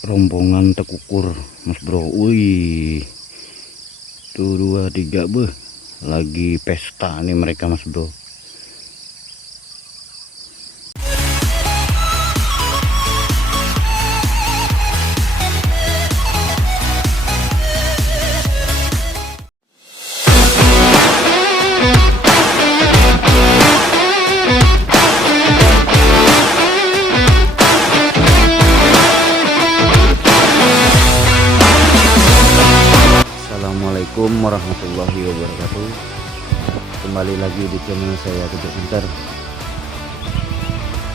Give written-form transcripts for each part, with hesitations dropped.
rombongan tekukur mas bro. Wih, tuh 2 3 beh, lagi pesta nih mereka mas bro. Assalamualaikum warahmatullahi wabarakatuh. Kembali lagi di channel saya Kejut Hunter.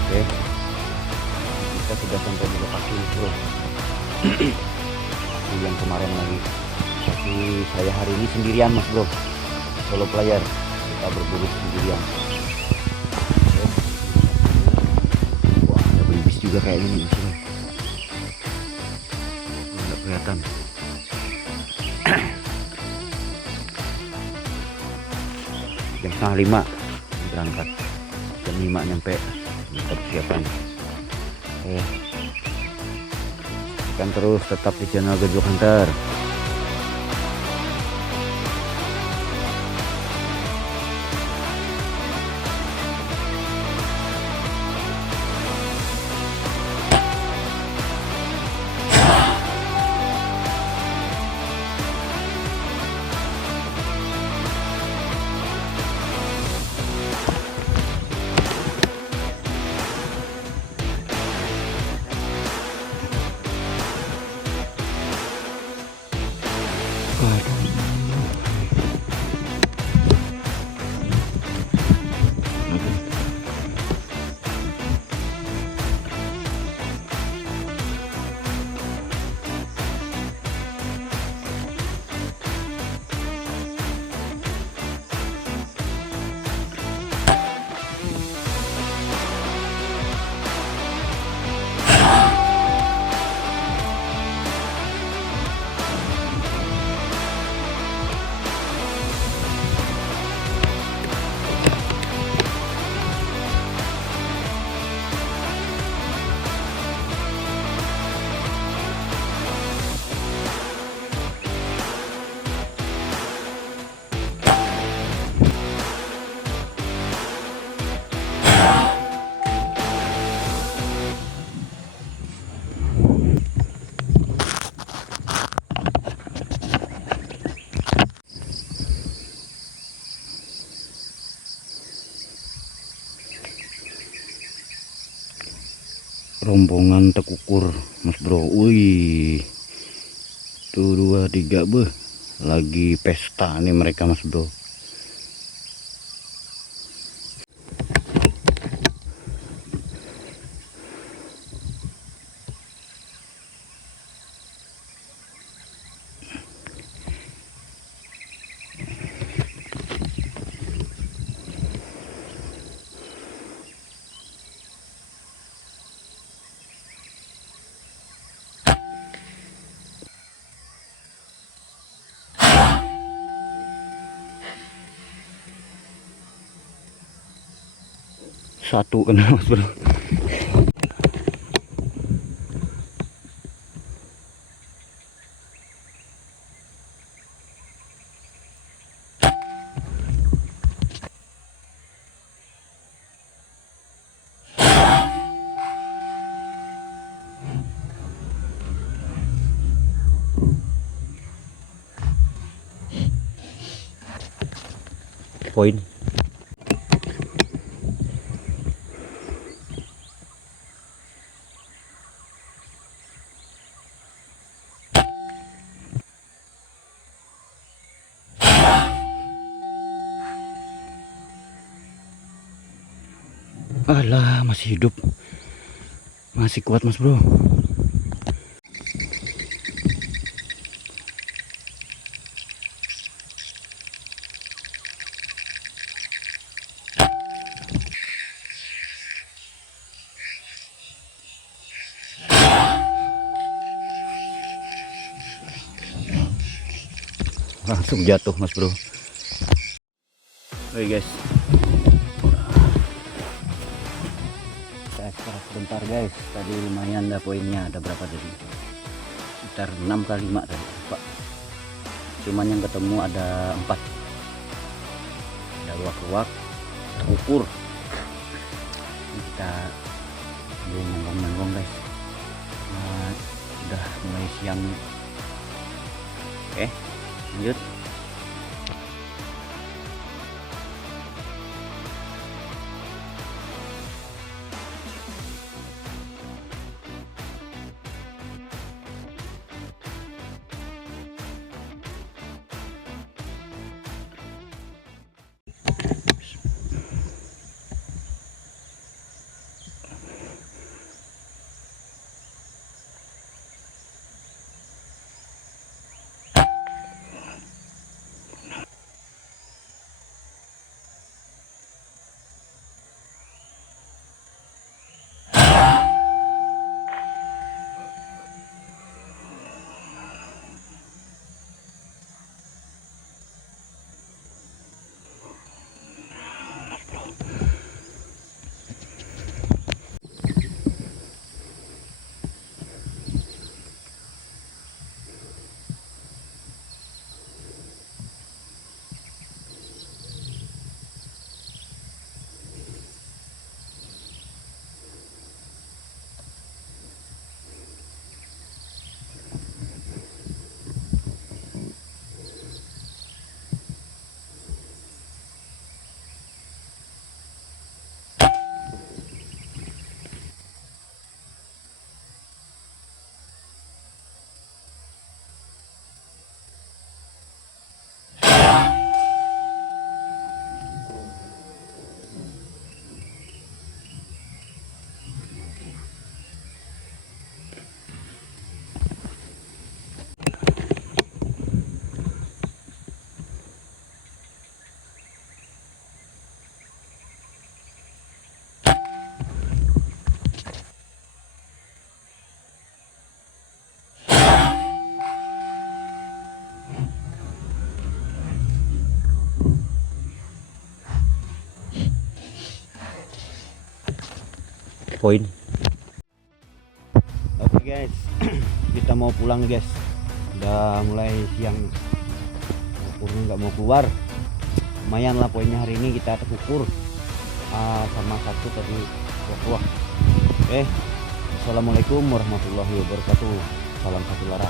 Oke, kita sudah sampai di lokasi bro. Yang kemarin lagi, tapi saya hari ini sendirian mas bro, solo player. Kita berburu sendirian. Oke. Wah, ada belibis juga kayak ini mas bro. Nggak kelihatan. Jam 4:30 berangkat, jam 5 nyampe. Kita persiapan. Kan terus tetap di channel Kejut Hunter. Rombongan tekukur mas bro. Wih, tuh 2 3 beh, lagi pesta nih mereka mas bro. Satu kena mas bro. Poin. Alah, masih hidup, masih kuat mas bro. Langsung jatuh mas bro. Oke guys, saya sebentar guys, tadi lumayan dah poinnya. Ada berapa tadi? sekitar 6 kali 5 tadi Pak. Cuman yang ketemu ada 4, ada ruak-ruak terukur. Ini kita ambil nanggong-nanggong guys. Nah, udah mulai siang. Oke, lanjut. Poin. Oke guys, kita mau pulang guys. Udah mulai siang, ukurnya nggak mau keluar. Lumayan lah poinnya hari ini kita terukur sama satu tadi ruak-ruak. Oke, assalamualaikum warahmatullahi wabarakatuh. Salam satu lara.